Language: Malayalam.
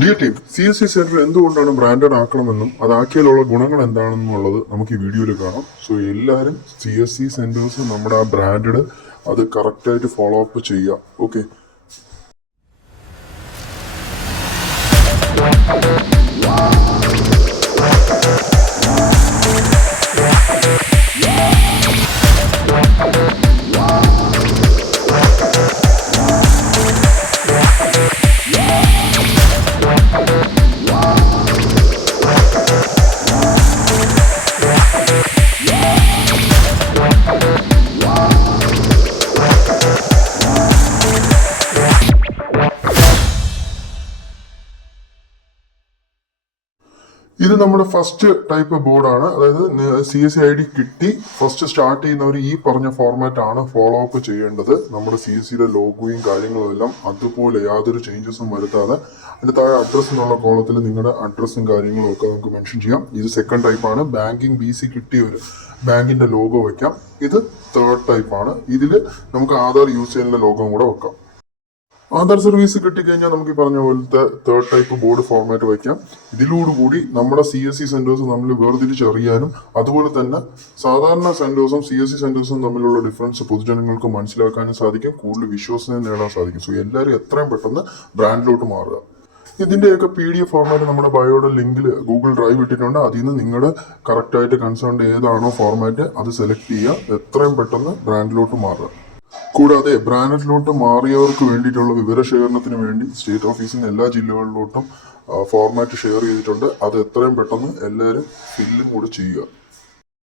ഡിയർ ടീം, CSC സെന്റർ എന്തുകൊണ്ടാണ് ബ്രാൻഡഡ് ആക്കണമെന്നും അതാക്കിയാലുള്ള ഗുണങ്ങൾ എന്താണെന്നുള്ളത് നമുക്ക് ഈ വീഡിയോയിൽ കാണാം. സോ എല്ലാവരും CSC സെന്റേഴ്സ് നമ്മുടെ ആ ബ്രാൻഡഡ് അത് കറക്റ്റായിട്ട് ഫോളോ അപ്പ് ചെയ്യുക. ഓക്കെ, ഇത് നമ്മുടെ ഫസ്റ്റ് ടൈപ്പ് ബോർഡാണ്. അതായത് CSC ID കിട്ടി ഫസ്റ്റ് സ്റ്റാർട്ട് ചെയ്യുന്നവർ ഈ പറഞ്ഞ ഫോർമാറ്റ് ആണ് ഫോളോ അപ്പ് ചെയ്യേണ്ടത്. നമ്മുടെ CSCയുടെ ലോഗോയും കാര്യങ്ങളും എല്ലാം അതുപോലെ യാതൊരു ചേഞ്ചസും വരുത്താതെ അതിന്റെ താഴെ അഡ്രസ് എന്നുള്ള കോളത്തിൽ നിങ്ങളുടെ അഡ്രസ്സും കാര്യങ്ങളും ഒക്കെ നമുക്ക് മെൻഷൻ ചെയ്യാം. ഇത് സെക്കൻഡ് ടൈപ്പാണ്. ബാങ്കിങ് BC കിട്ടിയവർ ബാങ്കിന്റെ ലോഗോ വെക്കാം. ഇത് തേർഡ് ടൈപ്പാണ്. ഇതിൽ നമുക്ക് ആധാർ യൂസ് ചെയ്യുന്ന ലോഗോ കൂടെ വെക്കാം. ആധാർ സർവീസ് കിട്ടിക്കഴിഞ്ഞാൽ നമുക്ക് ഈ പറഞ്ഞ പോലത്തെ തേർഡ് ടൈപ്പ് ബോർഡ് ഫോർമാറ്റ് വയ്ക്കാം. ഇതിലോടുകൂടി നമ്മുടെ CSC സെന്റേഴ്സ് തമ്മിൽ വേർതിരിച്ചറിയാനും അതുപോലെ തന്നെ സാധാരണ സെന്റേഴ്സും CSC സെന്റേഴ്സും തമ്മിലുള്ള ഡിഫറൻസ് പൊതുജനങ്ങൾക്ക് മനസ്സിലാക്കാനും സാധിക്കും. കൂടുതൽ വിശ്വാസനം നേടാൻ സാധിക്കും. സോ എല്ലാവരും എത്രയും പെട്ടെന്ന് ബ്രാൻഡിലോട്ട് മാറുക. ഇതിന്റെയൊക്കെ PDF ഫോർമാറ്റ് നമ്മുടെ ബയോയുടെ ലിങ്കിൽ ഗൂഗിൾ ഡ്രൈവ് ഇട്ടിട്ടുണ്ട്. അതിൽ നിന്ന് നിങ്ങളുടെ കറക്റ്റായിട്ട് കൺസേൺഡ് ഏതാണോ ഫോർമാറ്റ് അത് സെലക്ട് ചെയ്യുക. എത്രയും പെട്ടെന്ന് ബ്രാൻഡിലോട്ട് മാറുക. കൂടാതെ ബ്രാൻഡിലോട്ട് മാറിയവർക്ക് വേണ്ടിയിട്ടുള്ള വിവരശേഖരണത്തിന് വേണ്ടി സ്റ്റേറ്റ് ഓഫീസിൽ നിന്ന് എല്ലാ ജില്ലകളിലോട്ടും ഫോർമാറ്റ് ഷെയർ ചെയ്തിട്ടുണ്ട്. അത് എത്രയും പെട്ടെന്ന് എല്ലാവരും ഫില്ലും കൂടെ ചെയ്യുക.